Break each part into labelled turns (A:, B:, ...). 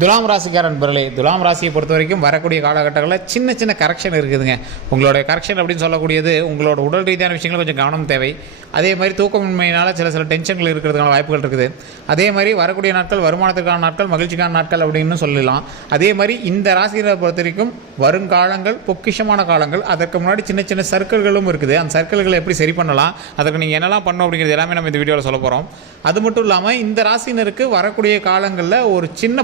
A: துலாம் ராசிக்காரன் நண்பர்களே துலாம் ராசியை பொறுத்த வரைக்கும் வரக்கூடிய காலகட்டங்களில் சின்ன சின்ன கரெக்ஷன் இருக்குதுங்க. உங்களுடைய கரெக்ஷன் அப்படின்னு சொல்லக்கூடியது உங்களோட உடல் ரீதியான விஷயங்கள் கொஞ்சம் கவனம் தேவை. அதே மாதிரி தூக்கமின்மையினால் சில சில டென்ஷன்கள் இருக்கிறதுக்கான வாய்ப்புகள் இருக்குது. அதே மாதிரி வரக்கூடிய நாட்கள் வருமானத்துக்கான நாட்கள் மகிழ்ச்சிக்கான நாட்கள் அப்படின்னு சொல்லலாம். அதே மாதிரி இந்த ராசியை பொறுத்த வரைக்கும் வருங்காலங்கள் பொக்கிஷமான காலங்கள் அதற்கு முன்னாடி சின்ன சின்ன சர்க்கிள்களும் இருக்குது. அந்த சர்க்கிள்களை எப்படி சரி பண்ணலாம் அதற்கு நீங்கள் என்னெல்லாம் பண்ணணும் அப்படிங்கிறது எல்லாமே நம்ம இந்த வீடியோவில் சொல்ல போகிறோம் அது மட்டும் இல்லாமல் இந்த ராசினருக்கு வரக்கூடிய காலங்களில் ஒரு சின்ன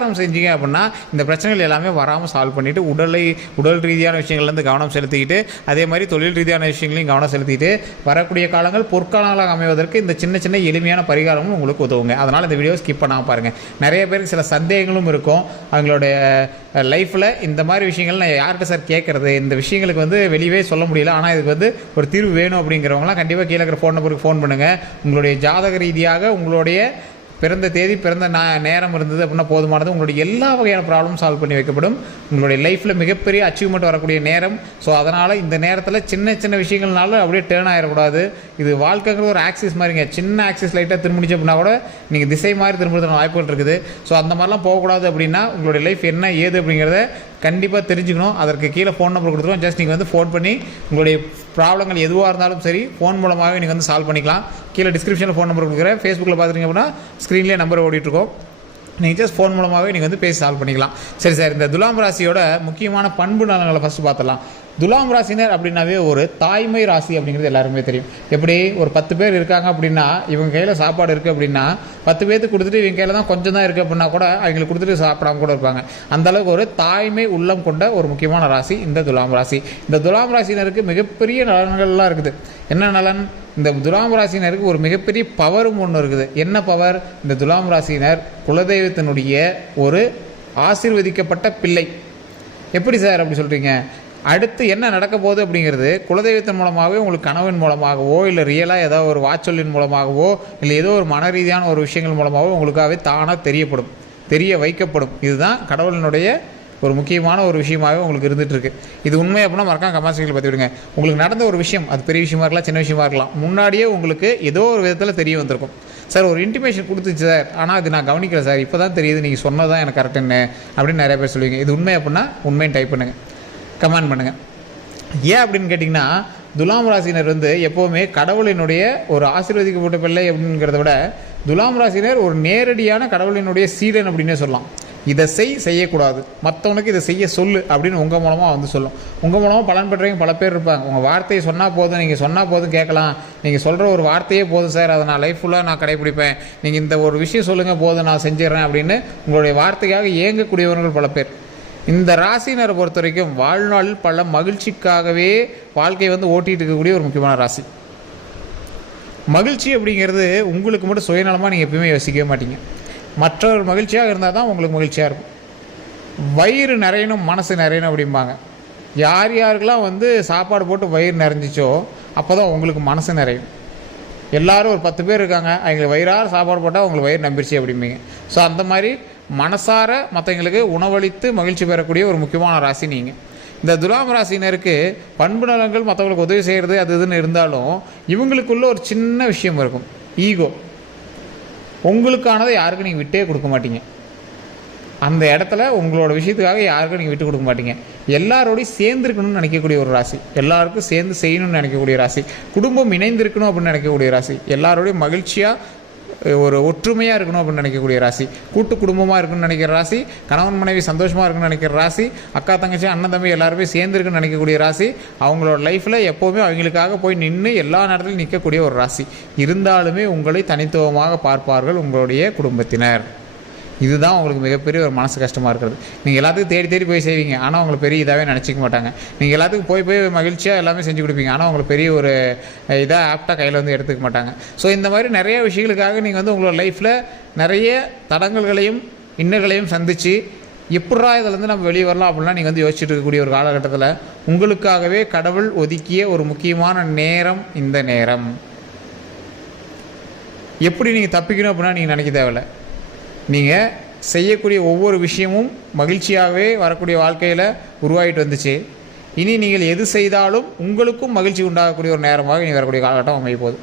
A: பரிகாரம் செஞ்சீங்க அப்படின்னா இந்த பிரச்சனைகள் எல்லாமே வராமல் சால்வ் பண்ணிவிட்டு உடலை உடல் ரீதியான விஷயங்கள்லேருந்து கவனம் செலுத்திக்கிட்டு அதே மாதிரி தொழில் ரீதியான விஷயங்களையும் கவனம் செலுத்திட்டு வரக்கூடிய காலங்கள் பொற்காலங்களாக அமைவதற்கு இந்த சின்ன சின்ன எளிமையான பரிகாரமும் உங்களுக்கு உதவுங்க. அதனால் இந்த வீடியோ ஸ்கிப் பண்ணாமல் பாருங்கள் நிறைய பேருக்கு சில சந்தேகங்களும் இருக்கும். அவங்களுடைய லைஃப்பில் இந்த மாதிரி விஷயங்கள் நான் யார்கிட்ட சார் கேட்குறது? இந்த விஷயங்களுக்கு வந்து வெளியவே சொல்ல முடியல. ஆனால் இதுக்கு வந்து ஒரு தீர்வு வேணும் அப்படிங்கிறவங்களாம் கண்டிப்பாக கீழே இருக்கிற ஃபோன் நம்பருக்கு ஃபோன் பண்ணுங்கள் உங்களுடைய ஜாதக ரீதியாக உங்களுடைய பிறந்த தேதி பிறந்த நா நேரம் இருந்தது அப்படின்னா போதுமானது. உங்களுடைய எல்லா வகையான ப்ராப்ளம் சால்வ் பண்ணி வைக்கப்படும். உங்களுடைய லைஃப்பில் மிகப்பெரிய அச்சீவ்மெண்ட் வரக்கூடிய நேரம். ஸோ அதனால் இந்த நேரத்தில் சின்ன சின்ன விஷயங்கள்னால அப்படியே டேர்ன் ஆகிடக்கூடாது இது வாழ்க்கைங்கிற ஒரு ஆக்சிஸ் மாதிரிங்க. சின்ன ஆக்சிஸ் லைட்டாக திரும்பிச்சு அப்படின்னா கூட நீங்கள் திசை மாதிரி திரும்புறதுன வாய்ப்புகள் இருக்குது. ஸோ அந்த மாதிரிலாம் போகக்கூடாது அப்படின்னா உங்களுடைய லைஃப் என்ன ஏது அப்படிங்கிறத கண்டிப்பாக தெரிஞ்சுக்கணும். அதற்கு கீழே ஃபோன் நம்பர் கொடுத்துருவோம் ஜஸ்ட் நீங்கள் வந்து ஃபோன் பண்ணி உங்களுடைய ப்ராப்ளங்கள் எதுவாக இருந்தாலும் சரி ஃபோன் மூலமாகவே நீங்கள் வந்து சால்வ் பண்ணிக்கலாம். கீழே டிஸ்கிரிப்ஷனில் ஃபோன் நம்பர் கொடுக்குறேன். ஃபேஸ்புக்கில் பார்த்துருங்க அப்படின்னா ஸ்க்ரீன்லேயே நம்பர் ஓடிட்டுருக்கோம் நீங்கள் ஜஸ்ட் ஃபோன் மூலமாகவே நீங்கள் வந்து பேசி சால்வ் பண்ணிக்கலாம். சரி சார் இந்த துலாம் ராசியோட முக்கியமான பண்பு நலன்களை ஃபஸ்ட்டு பார்த்துலாம் துலாம் ராசினர் அப்படின்னாவே ஒரு தாய்மை ராசி அப்படிங்கிறது எல்லாருமே தெரியும். எப்படி? ஒரு பத்து பேர் இருக்காங்க அப்படின்னா இவங்க கையில் சாப்பாடு இருக்குது அப்படின்னா பத்து பேர்த்துக்கு கொடுத்துட்டு இவங்க கையில் தான் கொஞ்சம் தான் இருக்குது அப்படின்னா கூட அவங்களுக்கு கொடுத்துட்டு சாப்பிடாம கூட இருப்பாங்க. அந்தளவுக்கு ஒரு தாய்மை உள்ளம் கொண்ட ஒரு முக்கியமான ராசி இந்த துலாம் ராசி. இந்த துலாம் ராசினருக்கு மிகப்பெரிய நலன்கள்லாம் இருக்குது. என்ன நலன்? இந்த துலாம் ராசினருக்கு ஒரு மிகப்பெரிய பவரும் ஒன்று இருக்குது. என்ன பவர்? இந்த துலாம் ராசினர் குலதெய்வத்தினுடைய ஒரு ஆசிர்வதிக்கப்பட்ட பிள்ளை. எப்படி சார் அப்படி சொல்கிறீங்க அடுத்து என்ன நடக்க போகுது அப்படிங்கிறது குலதெய்வத்தின் மூலமாகவே உங்களுக்கு கனவின் மூலமாகவோ இல்லை ரியலாக ஏதோ ஒரு வாச்சொல்லின் மூலமாகவோ இல்லை ஏதோ ஒரு மன ரீதியான ஒரு விஷயங்கள் மூலமாகவோ உங்களுக்காகவே தானாக தெரியப்படும். தெரிய வைக்கப்படும். இதுதான் கடவுளினுடைய ஒரு முக்கியமான ஒரு விஷயமாகவே உங்களுக்கு இருந்துகிட்ருக்கு இது உண்மை அப்படின்னா மறக்காம கமெண்ட்ஸ்களை பற்றி விடுங்க உங்களுக்கு நடந்த ஒரு விஷயம் அது பெரிய விஷயமா இருக்கலாம் சின்ன விஷயமா இருக்கலாம் முன்னாடியே உங்களுக்கு ஏதோ ஒரு விதத்தில் தெரிய வந்திருக்கும். சார் ஒரு இன்டிமேஷன் கொடுத்துச்சு சார் ஆனால் அது நான் கவனிக்கல சார். இப்போ தான் தெரியுது நீங்கள் சொன்னதான் எனக்கு கரெக்டுன்னு அப்படின்னு நிறைய பேர் சொல்லுவீங்க. இது உண்மை அப்படின்னா உண்மைன்னு டைப் பண்ணுங்கள் கமெண்ட் பண்ணுங்கள் ஏன் அப்படின்னு கேட்டிங்கன்னா துலாம் ராசினர் வந்து எப்போவுமே கடவுளினுடைய ஒரு ஆசீர்வதிக்கப்பட்ட பிள்ளை அப்படிங்கிறத விட துலாம் ராசினர் ஒரு நேரடியான கடவுளினுடைய சீடன் அப்படின்னே சொல்லலாம். இதை செய் செய்யக்கூடாது. மற்றவனுக்கு இதை செய்ய சொல்லு அப்படின்னு உங்கள் மூலமாக வந்து சொல்லும். உங்கள் மூலமாக பலன் பெற்றவங்க பல பேர் இருப்பாங்க. உங்கள் வார்த்தையை சொன்னால் போதும் நீங்கள் சொன்னால் போதும் கேட்கலாம். நீங்கள் சொல்கிற ஒரு வார்த்தையே போதும் சார். அதை நான் லைஃப் ஃபுல்லாக நான் கடைப்பிடிப்பேன். நீங்கள் இந்த ஒரு விஷயம் சொல்லுங்கள் போதும் நான் செஞ்சிடறேன் அப்படின்னு உங்களுடைய வார்த்தைக்காக இயங்கக்கூடியவர்கள் பல பேர். இந்த ராசினரை பொறுத்த வரைக்கும் வாழ்நாள் பல மகிழ்ச்சிக்காகவே வாழ்க்கையை வந்து ஓட்டிகிட்டு இருக்கக்கூடிய ஒரு முக்கியமான ராசி. மகிழ்ச்சி அப்படிங்கிறது உங்களுக்கு மட்டும் சுயநலமாக நீங்கள் எப்பயுமே யோசிக்கவே மாட்டீங்க. மற்றவர் மகிழ்ச்சியாக இருந்தால் தான் உங்களுக்கு மகிழ்ச்சியாக இருக்கும். வயிறு நிறையணும் மனசு நிறையணும் அப்படிம்பாங்க. யார் யாருக்கெல்லாம் வந்து சாப்பாடு போட்டு வயிறு நிறைஞ்சிச்சோ அப்போ தான் உங்களுக்கு மனசு நிறையும். எல்லாரும் ஒரு பத்து பேர் இருக்காங்க அவங்களுக்கு வயிறார சாப்பாடு போட்டால் உங்களுக்கு வயிறு நம்பிடுச்சு அப்படிம்பீங்க. ஸோ அந்த மாதிரி மனசார மற்றவங்களுக்கு உணவளித்து மகிழ்ச்சி பெறக்கூடிய ஒரு முக்கியமான ராசி நீங்கள் இந்த துலாம் ராசினருக்கு பண்பு நலங்கள் மற்றவங்களுக்கு உதவி செய்கிறது அது இதுன்னு இருந்தாலும் இவங்களுக்குள்ள ஒரு சின்ன விஷயம் இருக்கும். ஈகோ. உங்களுக்கானதை யாருக்கும் நீங்கள் விட்டே கொடுக்க மாட்டீங்க. அந்த இடத்துல உங்களோட விஷயத்துக்காக யாருக்கும் நீங்கள் விட்டு கொடுக்க மாட்டீங்க. எல்லாரோடையும் சேர்ந்துருக்கணும்னு நினைக்கக்கூடிய ஒரு ராசி. எல்லாருக்கும் சேர்ந்து செய்யணும்னு நினைக்கக்கூடிய ராசி. குடும்பம் இணைந்திருக்கணும் அப்படின்னு நினைக்கக்கூடிய ராசி. எல்லாரோடையும் மகிழ்ச்சியாக ஒரு ஒற்றுமையாக இருக்கணும் அப்படின்னு நினைக்கக்கூடிய ராசி. கூட்டு குடும்பமாக இருக்கணும்னு நினைக்கிற ராசி கணவன் மனைவி சந்தோஷமாக இருக்குன்னு நினைக்கிற ராசி அக்கா தங்கச்சி அண்ணன் தம்பி எல்லாருமே சேர்ந்துருக்குன்னு நினைக்கக்கூடிய ராசி அவங்களோட லைஃப்பில் எப்போவுமே அவங்களுக்காக போய் நின்று எல்லா நேரத்திலும் நிற்கக்கூடிய ஒரு ராசி. இருந்தாலுமே உங்களை தனித்துவமாக பார்ப்பார்கள் உங்களுடைய குடும்பத்தினர். இதுதான் உங்களுக்கு மிகப்பெரிய ஒரு மனசு கஷ்டமாக இருக்கிறது. நீங்கள் எல்லாத்துக்கும் தேடி தேடி போய் செய்வீங்க. ஆனால் உங்களை பெரிய இதாகவே நினச்சிக்க மாட்டாங்க. நீங்கள் எல்லாத்துக்கும் போய் போய் மகிழ்ச்சியாக எல்லாமே செஞ்சு கொடுப்பீங்க. ஆனால் உங்களுக்கு பெரிய ஒரு இதாக ஆப்டாக கையில் வந்து எடுத்துக்க மாட்டாங்க. ஸோ இந்த மாதிரி நிறைய விஷயங்களுக்காக நீங்கள் வந்து உங்களோட லைஃப்பில் நிறைய தடங்கல்களையும் இன்னல்களையும் சந்தித்து எப்படா இதிலேருந்து நம்ம வெளியே வரலாம் அப்படிலாம் நீங்கள் வந்து யோசிச்சுட்டு இருக்கக்கூடிய ஒரு காலகட்டத்தில் உங்களுக்காகவே கடவுள் ஒதுக்கிய ஒரு முக்கியமான நேரம் இந்த நேரம். எப்படி நீங்கள் தப்பிக்கணும் அப்படின்னா நீங்கள் நினைக்க தேவையில்லை. நீங்கள் செய்யக்கூடிய ஒவ்வொரு விஷயமும் மகிழ்ச்சியாகவே வரக்கூடிய வாழ்க்கையில் உருவாகிட்டு வந்துச்சு. இனி நீங்கள் எது செய்தாலும் உங்களுக்கும் மகிழ்ச்சி உண்டாகக்கூடிய ஒரு நேரமாக இனி வரக்கூடிய காலகட்டம் அமைய போகுது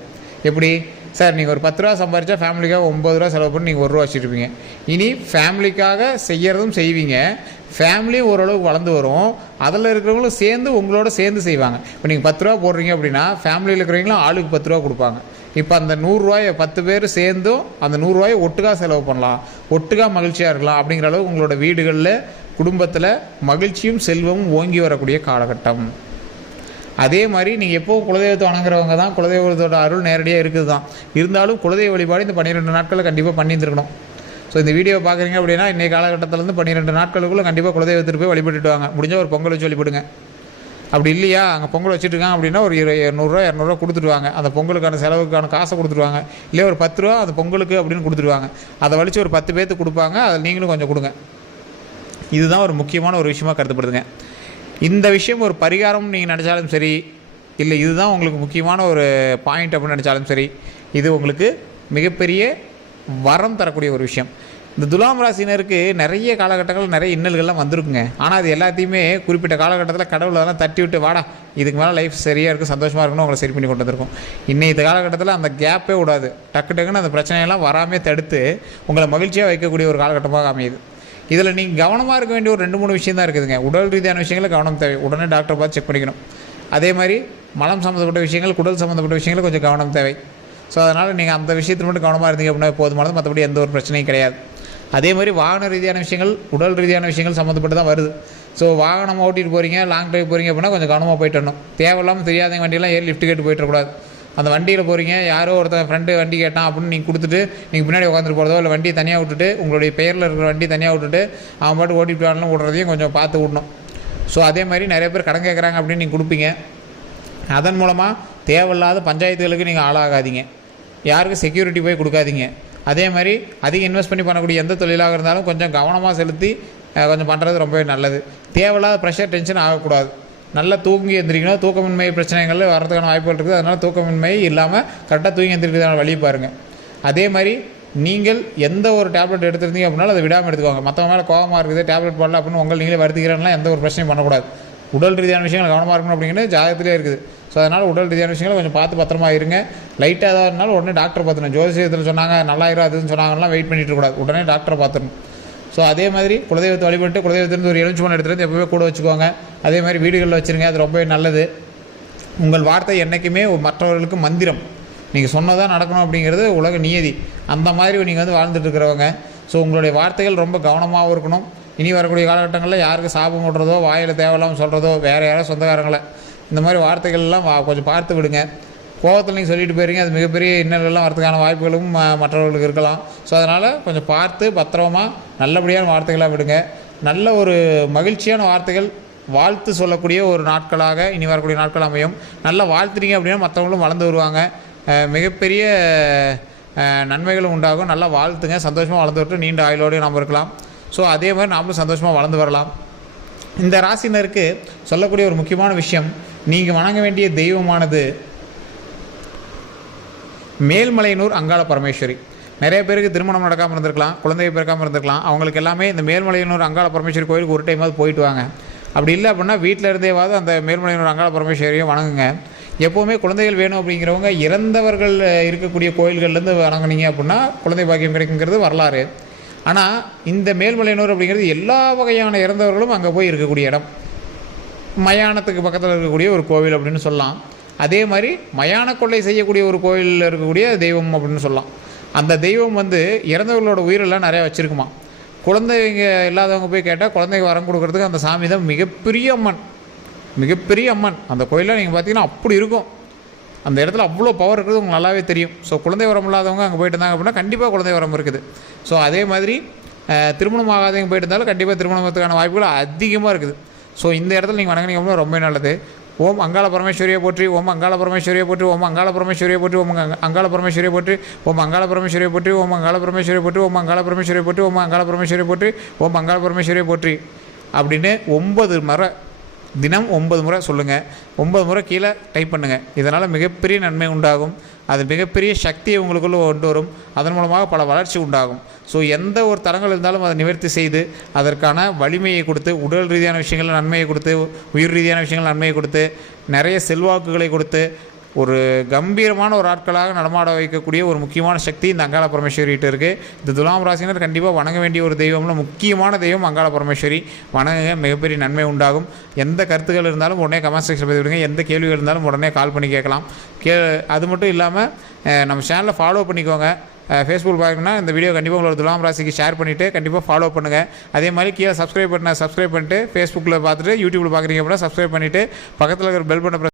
A: எப்படி? சார் நீங்கள் ஒரு பத்து ரூபா சம்பாரிச்சா ஃபேமிலிக்காக ஒம்பது ரூபா செலவு பண்ணி நீங்கள் ஒரு ரூபா வச்சுருப்பீங்க இனி ஃபேமிலிக்காக செய்கிறதும் செய்வீங்க. ஃபேமிலியும் ஓரளவுக்கு வளர்ந்து வரும். அதில் இருக்கிறவங்களும் சேர்ந்து உங்களோட சேர்ந்து செய்வாங்க. இப்போ நீங்கள் பத்து ரூபா போடுறீங்க அப்படின்னா ஃபேமிலியில் இருக்கிறவங்களும் ஆளுக்கு பத்து ரூபா கொடுப்பாங்க. இப்போ அந்த நூறுரூவாயை பத்து பேர் சேர்ந்தும் அந்த நூறுரூவாயை ஒட்டுக்கா செலவு பண்ணலாம். ஒட்டுக்கா மகிழ்ச்சியாக இருக்கலாம் அப்படிங்கிற அளவு உங்களோட வீடுகளில் குடும்பத்தில் மகிழ்ச்சியும் செல்வமும் ஓங்கி வரக்கூடிய காலகட்டம். அதே மாதிரி நீங்கள் எப்போவும் குலதெய்வத்தை வணங்குறவங்க தான் குலதெய்வத்தோட அருள் நேரடியாக இருக்குது தான் இருந்தாலும் குலதெய்வ வழிபாடு இந்த பன்னிரெண்டு நாட்களில் கண்டிப்பாக பண்ணியிருந்துருக்கணும். ஸோ இந்த வீடியோ பார்க்குறீங்க அப்படின்னா இன்றைய காலகட்டத்திலேருந்து பன்னிரெண்டு நாட்களுக்குள்ளே கண்டிப்பாக குலதெய்வத்திற்கு போய் வழிபட்டுட்டு வாங்க. முடிஞ்சால் ஒரு பொங்கல் வச்சு வழிபடுங்க. அப்படி இல்லையா? அங்கே பொங்கல் வச்சுட்ருக்காங்க அப்படின்னா ஒரு இரு இரநூறுவா இரநூறுவா கொடுத்துருவாங்க அந்த பொங்கலுக்கான செலவுக்கான காசை கொடுத்துருவாங்க இல்லை ஒரு பத்து ரூபா அந்த பொங்கலுக்கு அப்படின்னு கொடுத்துருவாங்க அதை வலிச்சு ஒரு பத்து பேர்த்துக்கு கொடுப்பாங்க. அதை நீங்களும் கொஞ்சம் கொடுங்க. இதுதான் ஒரு முக்கியமான ஒரு விஷயமாக கருதப்படுதுங்க. இந்த விஷயம் ஒரு பரிகாரம் நீங்கள் நினச்சாலும் சரி இல்லை இதுதான் உங்களுக்கு முக்கியமான ஒரு பாயிண்ட் அப்படின்னு நினச்சாலும் சரி இது உங்களுக்கு மிகப்பெரிய வரம் தரக்கூடிய ஒரு விஷயம். இந்த துலாம் ராசினருக்கு நிறைய காலகட்டங்கள் நிறைய இன்னல்கள்லாம் வந்திருக்குங்க. ஆனால் அது எல்லாத்தையுமே குறிப்பிட்ட காலகட்டத்தில் கடவுள் அதெல்லாம் தட்டி விட்டு வாடா இதுக்கு மேலே லைஃப் சரியாக இருக்கும் சந்தோஷமாக இருக்கணும் உங்களை சரி பண்ணி கொண்டு வந்திருக்கும். இன்னைக்கு காலகட்டத்தில் அந்த கேப்பே விடாது. டக்கு டக்குன்னு அந்த பிரச்சனையெல்லாம் வராமே தடுத்து உங்களை மகிழ்ச்சியாக வைக்கக்கூடிய ஒரு காலகட்டமாக அமையுது. இதில் நீங்கள் கவனமாக இருக்க வேண்டிய ஒரு ரெண்டு மூணு விஷயம் தான் இருக்குதுங்க. உடல் ரீதியான விஷயங்களை கவனம் தேவை. உடனே டாக்டர் பார்த்து செக் பண்ணிக்கணும். அதே மாதிரி மலம் சம்மந்தப்பட்ட விஷயங்கள் குடல் சம்மந்தப்பட்ட விஷயங்கள் கொஞ்சம் கவனம் தேவை. ஸோ அதனால் நீங்கள் அந்த விஷயத்தில் மட்டும் கவனமாக இருந்தீங்க அப்படின்னா போதுமானது. மற்றபடி எந்த ஒரு பிரச்சனையும் கிடையாது. அதே மாதிரி வாகன ரீதியான விஷயங்கள் உடல் ரீதியான விஷயங்கள் சம்மந்தப்பட்டு தான் வருது. ஸோ வாகனம் ஓட்டிட்டு போகிறீங்க லாங் ட்ரைவ் போகிறீங்க அப்படின்னா கொஞ்சம் கவனமாக போயிட்டு வரணும். தேவையில்லாமல் தெரியாத வண்டியெல்லாம் ஏறி லிஃப்ட் கேட்டு போயிட்டுறக்கூடாது அந்த வண்டியில் போகிறீங்க யாரோ ஒருத்தன் ஃப்ரெண்டு வண்டி கேட்டான் அப்படின்னு நீங்கள் கொடுத்துட்டு நீங்கள் பின்னாடி உட்காந்துட்டு போகிறதோ இல்லை வண்டியை தனியாக விட்டுட்டு உங்களுடைய பெயரில் இருக்கிற வண்டி தனியாக விட்டுட்டு அவன் பாட்டு ஓட்டிட்டு போனாலும் விட்றதையும் கொஞ்சம் பார்த்து விடணும். ஸோ அதே மாதிரி நிறைய பேர் கடன் கேட்குறாங்க அப்படின்னு நீங்கள் கொடுப்பீங்க. அதன் மூலமாக தேவையில்லாத பஞ்சாயத்துகளுக்கு நீங்கள் ஆளாகாதீங்க. யாருக்கும் செக்யூரிட்டி போய் கொடுக்காதீங்க. அதே மாதிரி அதிக இன்வெஸ்ட் பண்ணி பண்ணக்கூடிய எந்த தொழிலாக இருந்தாலும் கொஞ்சம் கவனமாக செலுத்தி கொஞ்சம் பண்ணுறது ரொம்பவே நல்லது. தேவையில்லாத ப்ரெஷர் டென்ஷன் ஆகக்கூடாது. நல்லா தூங்கி எந்திரிக்கணும். தூக்கமின்மை பிரச்சனைகள் வரதுக்கான வாய்ப்புகள் இருக்குது. அதனால் தூக்கமின்மை இல்லாமல் கரெக்டாக தூங்கி எந்திரிக்கிறதுக்கான வழி பாருங்கள் அதே மாதிரி நீங்கள் எந்த ஒரு டேப்லெட் எடுத்திருந்தீங்க அப்படின்னாலும் அதை விடாமல் எடுத்துக்கோங்க. மற்றவங்க மேலே கோவமாக இருக்குது டேப்லெட் போடல அப்படின்னு உங்கள் நீங்களே வருத்திக்கிறேன்னா எந்த ஒரு பிரச்சனையும் பண்ணக்கூடாது. உடல் ரீதியான விஷயங்கள் கவனமாக இருக்கணும் அப்படிங்கிறது ஜாதகத்திலே இருக்குது. ஸோ அதனால் உடல் ரீதியான விஷயங்களை கொஞ்சம் பார்த்து பத்திரமா இருங்க. லைட்டாக ஏதாவது இருந்தாலும் உடனே டாக்டர் பார்த்துணும் ஜோதிஷத்தில் சொன்னாங்க நல்லாயிரும் அதுன்னு சொன்னாங்கலாம் வெயிட் பண்ணிட்டு இருக்கக்கூடாது உடனே டாக்டரை பார்த்துடணும். ஸோ அதே மாதிரி குலதெய்வத்தை வழிபட்டு குலதெய்வத்திலிருந்து ஒரு எலுமிச்சம்பழம் எடுத்துகிட்டு வந்து எப்பவுமே கூட வச்சுக்கோங்க. அதே மாதிரி வீடுகளில் வச்சுருங்க அது ரொம்பவே நல்லது. உங்கள் வார்த்தை என்றைக்குமே மற்றவர்களுக்கு மந்திரம். நீங்கள் சொன்னதான் நடக்கணும் அப்படிங்கிறது உலக நியதி. அந்த மாதிரி நீங்கள் வந்து வாழ்ந்துட்டு இருக்கிறவங்க. ஸோ உங்களுடைய வார்த்தைகள் ரொம்ப கவனமாகவும் இருக்கணும். இனி வரக்கூடிய காலகட்டங்களில் யாருக்கு சாபம் விடுறதோ வாயில் தேவையில்லாமல் சொல்கிறதோ வேறு யாராவது சொந்தக்காரங்களை இந்த மாதிரி வார்த்தைகள்லாம் வா- கொஞ்சம் பார்த்து விடுங்க. கோபத்தில் நீங்கள் சொல்லிட்டு போயிருங்க அது மிகப்பெரிய இன்னல்கள்லாம் வரதுக்கான வாய்ப்புகளும் மற்றவர்களுக்கு இருக்கலாம். ஸோ அதனால் கொஞ்சம் பார்த்து பத்திரமா நல்லபடியான வார்த்தைகளாக விடுங்க. நல்ல ஒரு மகிழ்ச்சியான வார்த்தைகள் வாழ்த்து சொல்லக்கூடிய ஒரு நாட்களாக இனி வரக்கூடிய நாட்கள் அமையும். நல்லா வாழ்த்துறீங்க அப்படின்னா மற்றவங்களும் வளர்ந்து வருவாங்க. மிகப்பெரிய நன்மைகளும் உண்டாகும். நல்லா வாழ்த்துங்க. சந்தோஷமாக வளர்ந்து விட்டு நீண்ட ஆயுளோடையும் நம்ம இருக்கலாம். ஸோ அதே மாதிரி நாமளும் சந்தோஷமாக வளர்ந்து வரலாம். இந்த ராசினருக்கு சொல்லக்கூடிய ஒரு முக்கியமான விஷயம் நீங்கள் வணங்க வேண்டிய தெய்வமானது மேல்மலையனூர் அங்காள பரமேஸ்வரி. நிறைய பேருக்கு திருமணம் நடக்காமல் இருந்திருக்கலாம் குழந்தையை பிறக்காமல் இருந்திருக்கலாம். அவங்களுக்கு எல்லாமே இந்த மேல்மலையனூர் அங்காள பரமேஸ்வரி கோயிலுக்கு ஒரு டைமாவது போயிட்டு வாங்க. அப்படி இல்லை அப்படின்னா வீட்டில் இருந்தேவாவது அந்த மேல்மலையனூர் அங்காள பரமேஸ்வரியும் வணங்குங்க. எப்போவுமே குழந்தைகள் வேணும் அப்படிங்கிறவங்க இறந்தவர்கள் இருக்கக்கூடிய கோயில்கள்லேருந்து வணங்குனீங்க அப்படின்னா குழந்தை பாக்கியம் கிடைக்குங்கிறது வரலாறு. ஆனால் இந்த மேல்மலையனூர் அப்படிங்கிறது எல்லா வகையான இறந்தவர்களும் அங்கே போய் இருக்கக்கூடிய இடம். மயானத்துக்கு பக்கத்தில் இருக்கக்கூடிய ஒரு கோவில் அப்படின்னு சொல்லலாம். அதே மாதிரி மயான கொள்ளை செய்யக்கூடிய ஒரு கோவிலில் இருக்கக்கூடிய தெய்வம் அப்படின்னு சொல்லலாம். அந்த தெய்வம் வந்து இறந்தவர்களோட உயிரெல்லாம் நிறையா வச்சுருக்குமா? குழந்தைங்க இல்லாதவங்க போய் கேட்டால் குழந்தைங்க வரம் கொடுக்குறதுக்கு அந்த சாமி தான் மிகப்பெரிய அம்மன். மிகப்பெரிய அம்மன். அந்த கோயிலில் நீங்கள் பார்த்தீங்கன்னா அப்படி இருக்கும். அந்த இடத்துல அவ்வளோ பவர் இருக்கிறது உங்களுக்கு நல்லாவே தெரியும். ஸோ குழந்தை வரம் இல்லாதவங்க அங்கே போயிட்டு இருந்தாங்க அப்படின்னா கண்டிப்பாக குழந்தை வரம் இருக்குது. ஸோ அதே மாதிரி திருமணம் ஆகாதவங்க போயிட்டு இருந்தாலும் கண்டிப்பாக திருமணத்துக்கான வாய்ப்புகள் அதிகமாக இருக்குது. ஸோ இந்த இடத்துல நீங்கள் வணங்கினீங்க அப்படின்னா ரொம்ப நல்லது. ஓம் அங்காள பரமேஸ்வரியை போற்றி ஓம் அங்காள பரமேஸ்வரியை போற்றி ஓம் அங்காள பரமேஸ்வரியை போற்றி ஓம் அங்காள பரமேஸ்வரியை போற்றி ஓம் அங்காள பரமேஸ்வரியை போற்றி ஓம் அங்காள பரமேஸ்வரியை போற்றி ஓம் அங்காள பரமேஸ்வரியை போற்றி ஓம் அங்காள பரமேஸ்வரியை போற்றி ஓம் அங்காள பரமேஸ்வரியை போற்றி. அப்படின்னு ஒன்பது முறை தினம் ஒன்பது முறை சொல்லுங்கள் ஒன்பது முறை கீழே டைப் பண்ணுங்கள் இதனால் மிகப்பெரிய நன்மை உண்டாகும். அது மிகப்பெரிய சக்தியை உங்களுக்குள்ளே கொண்டு வரும். அதன் மூலமாக பல வளர்ச்சி உண்டாகும். ஸோ எந்த ஒரு தரங்கள் இருந்தாலும் அதை நிவர்த்தி செய்து அதற்கான வலிமையை கொடுத்து உடல் ரீதியான விஷயங்கள் நன்மையை கொடுத்து உயிர் ரீதியான விஷயங்கள் நன்மையை கொடுத்து நிறைய செல்வாக்குகளை கொடுத்து ஒரு கம்பீரமான ஒரு ஆட்களாக நடமாட வைக்கக்கூடிய ஒரு முக்கியமான சக்தி இந்த அங்காள பரமேஸ்வரிகிட்ட இருக்குது இந்த துலாம் ராசினர் கண்டிப்பாக வணங்க வேண்டிய ஒரு தெய்வம்ல முக்கியமான தெய்வம் அங்காள பரமேஸ்வரி. வணங்க மிகப்பெரிய நன்மை உண்டாகும். எந்த கருத்துக்கள் இருந்தாலும் உடனே கமெண்ட் செக்ஷன் பதிவு விடுங்க. எந்த கேள்விகள் இருந்தாலும் உடனே கால் பண்ணி கேட்கலாம். கே அது மட்டும் இல்லாமல் நம்ம சேனலை ஃபாலோ பண்ணிக்கோங்க. ஃபேஸ்புக் பார்க்கணும்னா இந்த வீடியோ கண்டிப்பாக உங்களோட துலாம் ராசிக்கு ஷேர் பண்ணிவிட்டு கண்டிப்பாக ஃபாலோ பண்ணுங்கள் அதே மாதிரி கீழே சப்ஸ்கிரைப் பண்ண சப்ஸ்கிரைப் பண்ணிட்டு ஃபேஸ்புக்கில் பார்த்துட்டு யூடியூப்பில் பார்க்குறீங்க அப்படின்னா சப்ஸ்கிரைப் பண்ணிவிட்டு பக்கத்தில் இருக்கிற பெல் பண்ண